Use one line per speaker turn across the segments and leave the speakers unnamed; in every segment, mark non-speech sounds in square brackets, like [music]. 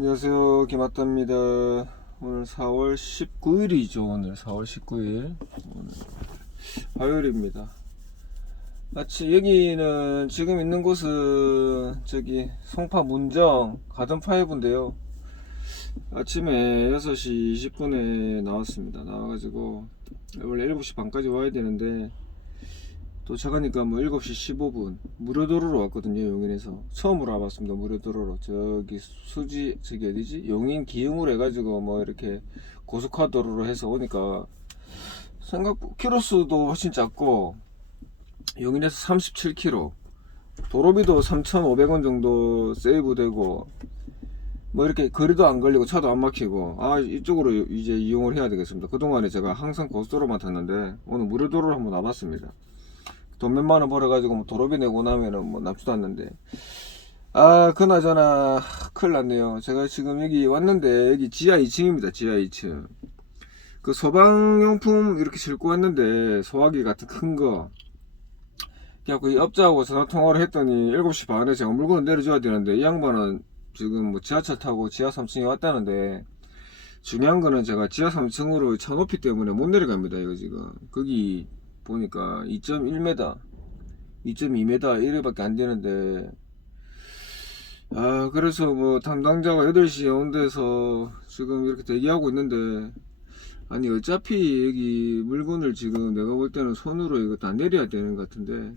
안녕하세요. 김아따입니다. 오늘 4월 19일이죠. 오늘 4월 19일. 오늘 화요일입니다. 마치 여기는 지금 있는 곳은 저기 송파 문정 가든 파이브인데요. 아침에 6시 20분에 나왔습니다. 나와가지고 원래 7시 반까지 와야 되는데 도착하니까 뭐 7시 15분 무료도로로 왔거든요 용인에서. 처음으로 와봤습니다 무료도로로. 저기 수지 저기 어디지? 용인 기흥으로 해가지고 뭐 이렇게 고속화도로로 해서 오니까 생각 키로수도 훨씬 작고 용인에서 37km 도로비도 3,500원 정도 세이브되고 뭐 이렇게 거리도 안 걸리고 차도 안 막히고 아 이쪽으로 이제 이용을 해야 되겠습니다. 그동안에 제가 항상 고속도로만 탔는데 오늘 무료도로를 한번 와봤습니다 돈 몇만 원 벌어가지고 뭐 도로비 내고 나면은 뭐 남지도 않는데. 아 그나저나 큰일 났네요. 제가 지금 여기 왔는데 여기 지하 2층입니다 지하 2층. 그 소방용품 이렇게 싣고 왔는데 소화기 같은 큰거. 그래갖고 이 업자하고 전화 통화를 했더니 7시 반에 제가 물건을 내려줘야 되는데 이 양반은 지금 뭐 지하철 타고 지하 3층에 왔다는데 중요한 거는 제가 지하 3층으로 차 높이 때문에 못 내려갑니다 이거 지금. 거기 보니까 2.1m 2.2m 이래밖에 안 되는데. 아 그래서 뭐 담당자가 8시에 온 데서 지금 이렇게 대기하고 있는데 아니 어차피 여기 물건을 지금 내가 볼 때는 손으로 이거 다 내려야 되는 것 같은데.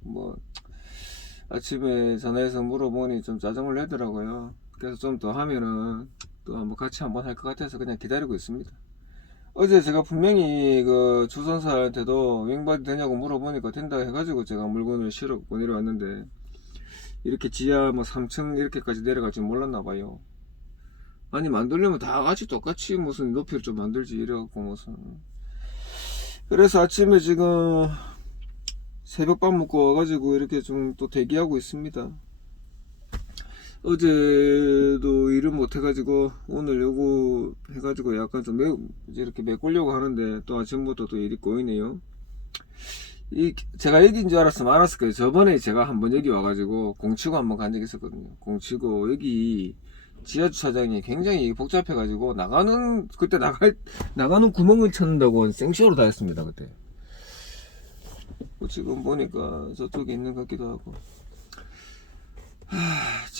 뭐 아침에 전화해서 물어보니 좀 짜증을 내더라고요. 그래서 좀 더 하면은 또 한번 같이 한번 할 것 같아서 그냥 기다리고 있습니다 어제 제가 분명히 그 주선사한테도 윙바디 되냐고 물어보니까 된다 해가지고 제가 물건을 실어 내려왔는데 이렇게 지하 뭐 3층 이렇게까지 내려갈 줄 몰랐나 봐요. 아니 만들려면 다 같이 똑같이 무슨 높이를 좀 만들지 이래갖고 무슨 그래서 아침에 지금 새벽밥 먹고 와가지고 이렇게 좀 또 대기하고 있습니다. 어제도 일을 못 해가지고 오늘 요거 해가지고 약간 좀 매, 이렇게 메꾸려고 하는데 또 아침부터 또 일이 꼬이네요. 이 제가 여기인 줄 알았으면 알았을 거예요. 저번에 제가 한번 여기 와가지고 공치고 한번 간 적이 있었거든요. 공치고 여기 지하 주차장이 굉장히 복잡해가지고 나가는 그때 나갈 나가는 구멍을 찾는다고 생쇼로 다 했습니다 그때. 뭐 지금 보니까 저쪽에 있는 것 같기도 하고.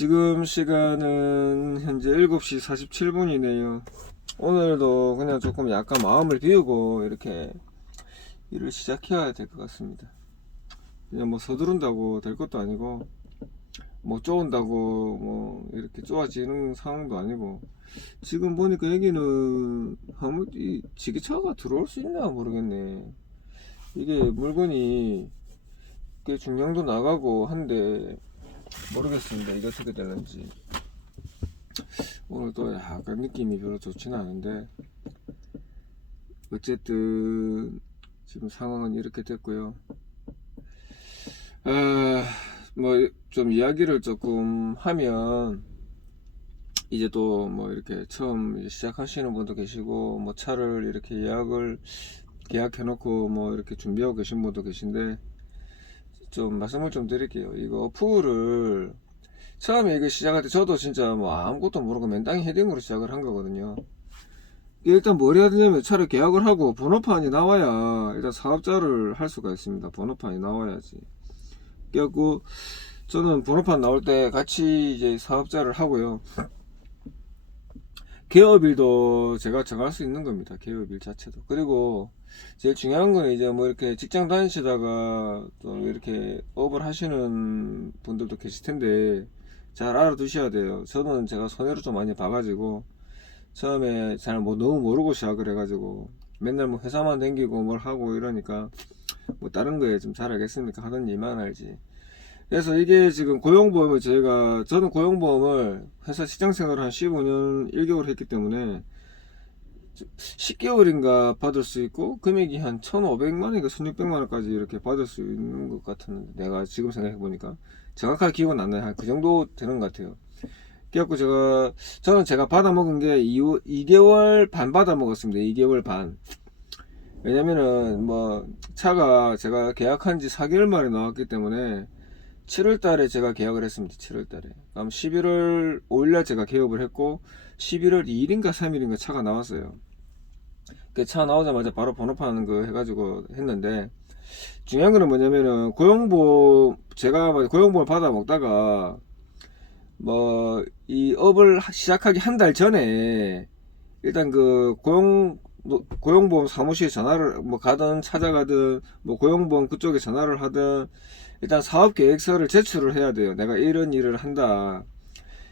지금 시간은 현재 7시 47분이네요. 오늘도 그냥 조금 약간 마음을 비우고 이렇게 일을 시작해야 될 것 같습니다. 그냥 뭐 서두른다고 될 것도 아니고 뭐 쪼은다고 뭐 이렇게 쪼아지는 상황도 아니고 지금 보니까 여기는 아무 이 지게차가 들어올 수 있나 모르겠네. 이게 물건이 꽤 중량도 나가고 한데 모르겠습니다. 이게 어떻게 될는지. 오늘 또 약간 느낌이 별로 좋지는 않은데 어쨌든 지금 상황은 이렇게 됐고요. 아, 뭐좀 이야기를 조금 하면 이제 또 뭐 이렇게 처음 시작하시는 분도 계시고 뭐 차를 이렇게 예약을 계약해 놓고 뭐 이렇게 준비하고 계신 분도 계신데 좀 말씀을 좀 드릴게요. 이거 어플을 처음에 이거 시작할 때 저도 진짜 뭐 아무것도 모르고 맨땅에 헤딩으로 시작을 한 거거든요. 일단 뭘 해야 되냐면 차를 계약을 하고 번호판이 나와야 일단 사업자를 할 수가 있습니다. 번호판이 나와야지. 그래갖고 저는 번호판 나올 때 같이 이제 사업자를 하고요. 개업일도 제가 정할 수 있는 겁니다. 개업일 자체도. 그리고 제일 중요한 거는 이제 뭐 이렇게 직장 다니시다가 또 이렇게 업을 하시는 분들도 계실 텐데 잘 알아두셔야 돼요. 저는 제가 손해를 좀 많이 봐가지고 처음에 잘 뭐 너무 모르고 시작을 해가지고 맨날 뭐 회사만 댕기고 뭘 하고 이러니까 뭐 다른 거에 좀 잘하겠습니까? 하던 일만 알지. 그래서 이게 지금 고용보험을 저희가 저는 고용보험을 회사 직장 생활을 한 15년 1개월 했기 때문에 10개월인가 받을 수 있고 금액이 한 1,500만 원인가 1,600만 원까지 이렇게 받을 수 있는 것 같았는데 내가 지금 생각해 보니까 정확하게 기억은 안 나요. 한 그 정도 되는 것 같아요. 그래갖고 제가 저는 제가 받아 먹은 게 2, 2개월 반 받아 먹었습니다. 2개월 반. 왜냐면은 뭐 차가 제가 계약한 지 4개월 만에 나왔기 때문에 7월 달에 제가 계약을 했습니다. 7월 달에. 그럼 11월 5일 날 제가 개업을 했고 11월 2일인가 3일인가 차가 나왔어요. 그 차 나오자마자 바로 번호판 그 해가지고 했는데 중요한 거는 뭐냐면은 고용보험 제가 뭐 고용보험 받아 먹다가 뭐 이 업을 하- 시작하기 한 달 전에 일단 그 고용 노- 고용보험 사무실에 전화를 뭐 가든 찾아가든 뭐 고용보험 그쪽에 전화를 하든 일단 사업 계획서를 제출을 해야 돼요. 내가 이런 일을 한다.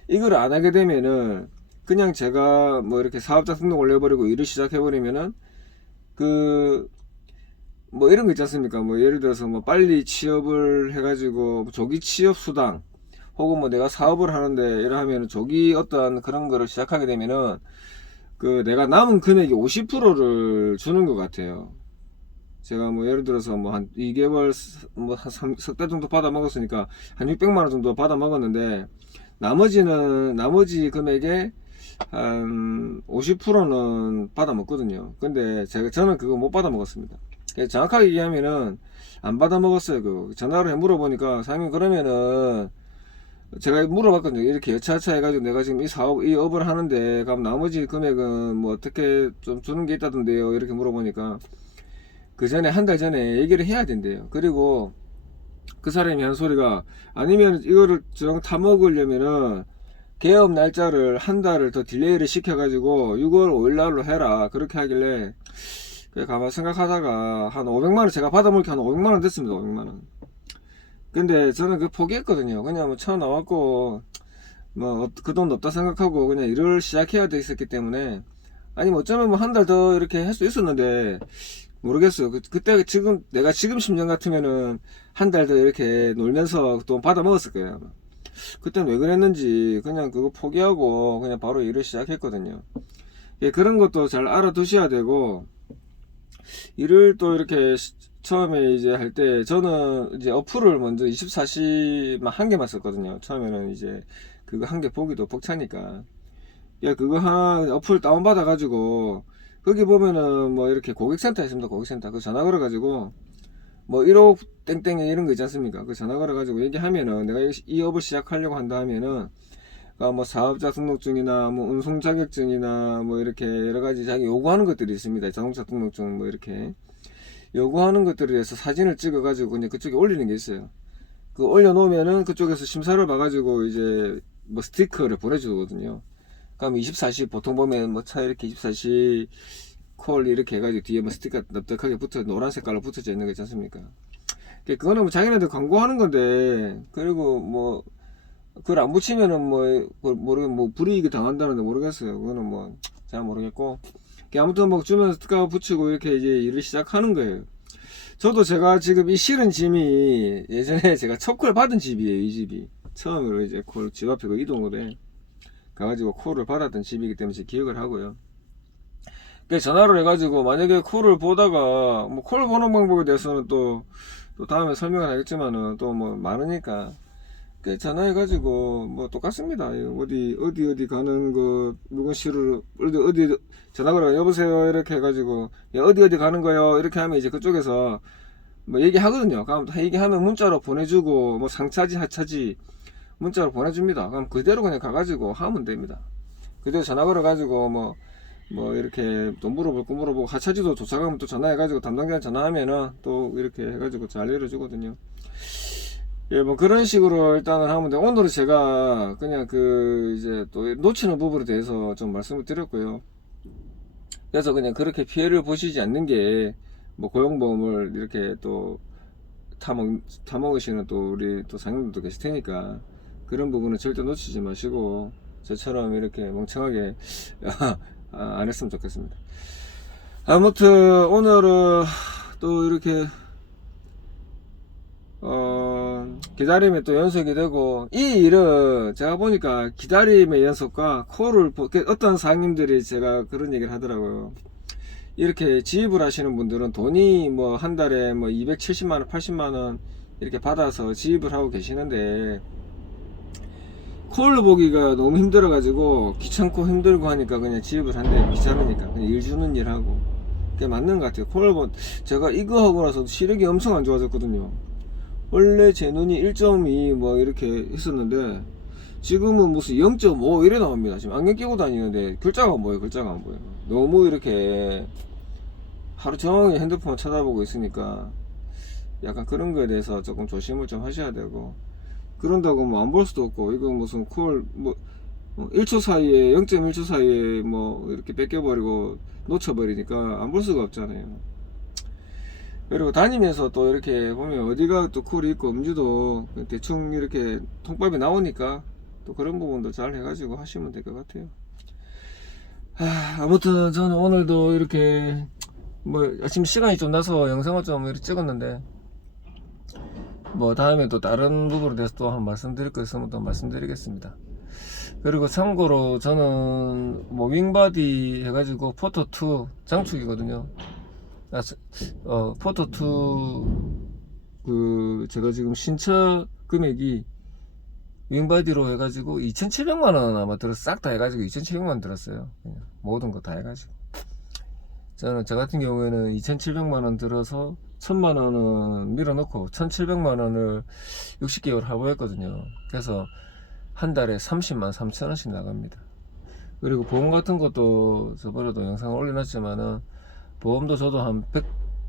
이걸 안 하게 되면은 그냥 제가 뭐 이렇게 사업자 등록 올려버리고 일을 시작해버리면은 그 뭐 이런 거 있지 않습니까? 뭐 예를 들어서 뭐 빨리 취업을 해가지고 뭐 조기 취업 수당 혹은 뭐 내가 사업을 하는데 이러 하면 조기 어떤 그런 거를 시작하게 되면은 그 내가 남은 금액이 50%를 주는 것 같아요. 제가 뭐 예를 들어서 뭐 한 2개월 뭐한 석 달 정도 받아 먹었으니까 한 600만 원 정도 받아 먹었는데 나머지는 나머지 금액의 한 50%는 받아 먹거든요. 근데 제가 저는 그거 못 받아 먹었습니다. 정확하게 얘기하면은 안 받아 먹었어요. 그 전화로 해 물어보니까 사장님 그러면은 제가 물어봤거든요. 이렇게 여차여차 해가지고 내가 지금 이 사업, 이 업을 하는데, 그럼 나머지 금액은 뭐 어떻게 좀 주는 게 있다던데요. 이렇게 물어보니까, 그 전에, 한 달 전에 얘기를 해야 된대요. 그리고 그 사람이 한 소리가, 아니면 이거를 정 타먹으려면은, 개업 날짜를 한 달을 더 딜레이를 시켜가지고, 6월 5일 날로 해라. 그렇게 하길래, 가만 생각하다가, 한 500만 원, 제가 받아먹기 한 500만 원 됐습니다. 500만 원. 근데 저는 그 포기했거든요. 그냥 뭐 처음 나왔고 뭐 그 돈 없다 생각하고 그냥 일을 시작해야 돼 있었기 때문에 아니 뭐 어쩌면 뭐 한 달 더 이렇게 할 수 있었는데 모르겠어요. 그, 그때 지금 내가 지금 심정 같으면은 한 달 더 이렇게 놀면서 돈 받아 먹었을 거예요. 아마. 그때는 왜 그랬는지 그냥 그거 포기하고 그냥 바로 일을 시작했거든요. 예, 그런 것도 잘 알아두셔야 되고 일을 또 이렇게 시- 처음에 이제 할 때 저는 이제 어플을 먼저 24시만 한 개만 썼거든요. 처음에는 이제 그거 한 개 보기도 벅차니까. 야 그거 하나 어플 다운 받아 가지고 거기 보면은 뭐 이렇게 고객센터 있습니다. 고객센터 그 전화 걸어 가지고 뭐 1호 땡땡 이런 거 있지 않습니까? 그 전화 걸어 가지고 얘기하면은 내가 이- 이 업을 시작하려고 한다 하면은 그러니까 뭐 사업자 등록증이나 뭐 운송 자격증이나 뭐 이렇게 여러 가지 자기 요구하는 것들이 있습니다. 자동차 등록증 뭐 이렇게 요구하는 것들에 대해서 사진을 찍어 가지고 그냥 그쪽에 올리는 게 있어요. 그 올려놓으면은 그쪽에서 심사를 봐가지고 이제 뭐 스티커를 보내주거든요. 그럼 24시 보통 보면 뭐 차 이렇게 24시 콜 이렇게 해가지고 뒤에 뭐 스티커 납득하게 붙어 노란 색깔로 붙어져 있는 거 있지 않습니까? 그- 그거는 뭐 자기네들 광고하는 건데 그리고 뭐 그걸 안 붙이면은 뭐 모르겠 뭐 불이익이 당한다는데 모르겠어요. 그거는 뭐 잘 모르겠고 그 아무튼 뭐 주면 스티커 붙이고 이렇게 이제 일을 시작하는 거예요. 저도 제가 지금 이 실은 짐이 예전에 제가 첫콜 받은 집이에요. 이 집이 처음으로 이제 콜 집 앞에 그 이동을 해 가가지고 콜을 받았던 집이기 때문에 기억을 하고요. 그 전화를 해가지고 만약에 콜을 보다가 뭐 콜 보는 방법에 대해서는 또, 또 다음에 설명을 하겠지만은 또 뭐 많으니까 그 전화해가지고 뭐 똑같습니다. 예, 어디 어디 어디 가는 그 누군 씨를 어디 어디 전화 걸어 여보세요 이렇게 해가지고 야, 어디 어디 가는 거요 이렇게 하면 이제 그쪽에서 뭐 얘기하거든요. 그럼 다 얘기하면 문자로 보내주고 뭐 상차지 하차지 문자로 보내줍니다. 그럼 그대로 그냥 가가지고 하면 됩니다. 그대로 전화 걸어가지고 뭐 뭐 이렇게 또 물어볼 거 물어보고 하차지도 도착하면 또 전화해가지고 담당자한테 전화하면은 또 이렇게 해가지고 잘 열어주거든요. 예, 뭐 그런 식으로 일단은 하면 돼. 오늘은 제가 그냥 그 이제 또 놓치는 부분에 대해서 좀 말씀을 드렸고요. 그래서 그냥 그렇게 피해를 보시지 않는 게 뭐 고용보험을 이렇게 또 타먹 타먹으시는 또 우리 또 상인들도 계실 테니까 그런 부분은 절대 놓치지 마시고 저처럼 이렇게 멍청하게 [laughs] 아, 안 했으면 좋겠습니다. 아무튼 오늘은 또 이렇게 어, 기다림에 또 연속이 되고, 이 일은 제가 보니까 기다림의 연속과 코를, 보- 그 어떤 사장님들이 제가 그런 얘기를 하더라고요. 이렇게 지입을 하시는 분들은 돈이 뭐 한 달에 뭐 270만 원, 80만 원 이렇게 받아서 지입을 하고 계시는데, 콜 보기가 너무 힘들어가지고, 귀찮고 힘들고 하니까 그냥 지입을 한대. 귀찮으니까. 그냥 일 주는 일 하고. 그게 맞는 것 같아요. 콜 보, 제가 이거 하고 나서 시력이 엄청 안 좋아졌거든요. 원래 제 눈이 1.2뭐 이렇게 했었는데 지금은 무슨 0.5 이래 나옵니다. 지금 안경 끼고 다니는데 글자가 안 보여요. 글자가 안 보여요. 너무 이렇게 하루 종일 핸드폰 쳐다보고 있으니까 약간 그런 거에 대해서 조금 조심을 좀 하셔야 되고 그런다고 뭐 안 볼 수도 없고 이거 무슨 콜뭐 1초 사이에 0.1초 사이에 뭐 이렇게 뺏겨버리고 놓쳐버리니까 안 볼 수가 없잖아요. 그리고 다니면서 또 이렇게 보면 어디가 또 콜이 있고 음주도 대충 이렇게 통밥이 나오니까 또 그런 부분도 잘 해가지고 하시면 될 것 같아요. 아, 아무튼 저는 오늘도 이렇게 뭐 아침 시간이 좀 나서 영상을 좀 이렇게 찍었는데 뭐 다음에 또 다른 부분에 대해서 또 한번 말씀드릴 거 있으면 또 말씀드리겠습니다. 그리고 참고로 저는 뭐 윙바디 해가지고 포토2 장축이거든요. 아, 스- 어, 포토2 그 제가 지금 신차 금액이 윙바디로 해가지고 2,700만 원 아마 들어 싹 다 해가지고 2,700만 원 들었어요. 그냥 모든 거 다 해가지고. 저는 저 같은 경우에는 2,700만 원 들어서 1,000만 원은 밀어넣고 1,700만 원을 60개월 할부했거든요. 그래서 한 달에 30만 3천 원씩 나갑니다. 그리고 보험 같은 것도 저번에도 영상을 올려놨지만은 보험도 저도 한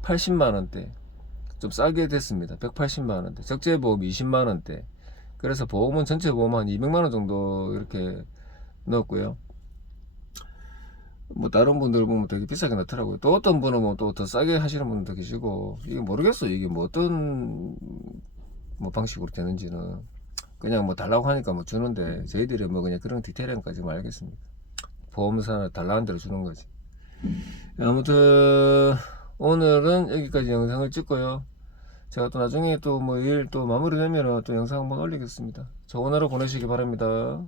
180만 원대 좀 싸게 됐습니다. 180만 원대. 적재 보험 20만 원대. 그래서 보험은 전체 보험 한 200만 원 정도 이렇게 넣었고요. 뭐 다른 분들 보면 되게 비싸게 넣더라고요. 또 어떤 분은 뭐 또 더 싸게 하시는 분도 계시고 이게 모르겠어요. 이게 뭐 어떤 뭐 방식으로 되는지는 그냥 뭐 달라고 하니까 뭐 주는데 저희들이 뭐 그냥 그런 디테일한까지 뭐 알겠습니까? 보험사나 달라는 대로 주는 거지. 아무튼 오늘은 여기까지 영상을 찍고요. 제가 또 나중에 또 뭐 일 또 마무리되면 또 영상 한번 올리겠습니다. 좋은 하루 보내시기 바랍니다.